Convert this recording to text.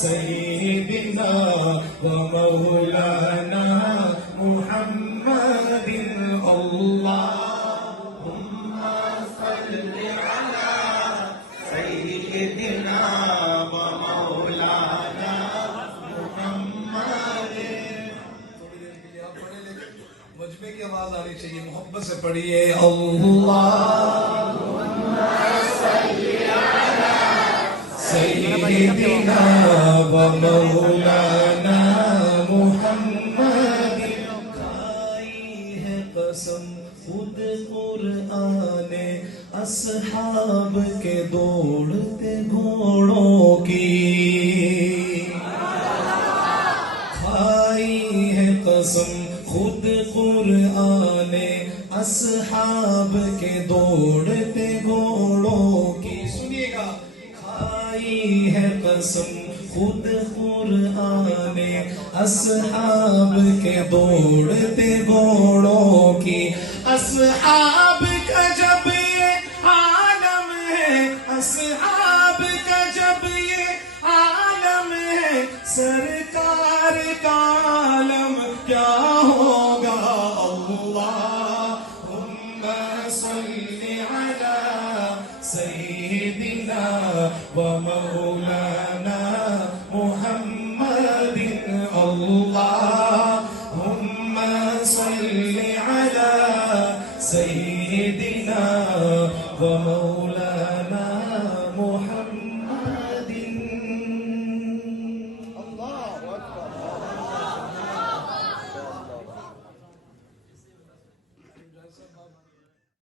سيدنا ومولانا محمد اللهم صل على سيدنا ومولانا محمد. تھوڑی دیر کے لیے آپ پڑھیں لیکن مجمع کی آواز آنی چاہیے. محبت سے پڑھیے اللهم صل على سيدنا ومولانا محمد. کھائی ہے قسم خود قرآن اصحاب کے دوڑتے گھوڑوں کی. کھائی ہے قسم خود قرآن اصحاب کے دوڑتے گھوڑوں کی. سنیے گا. کھائی ہے قسم خود قرآن اصحاب کے دوڑتے گھوڑوں کی. اصحاب کا جب یہ عالم ہے, اصحاب کا جب یہ عالم ہے, سرکار کا عالم کیا ہوگا. اللہم صل علی سیدنا ومولانا محمد. اللہم صل علی سیدنا ومولانا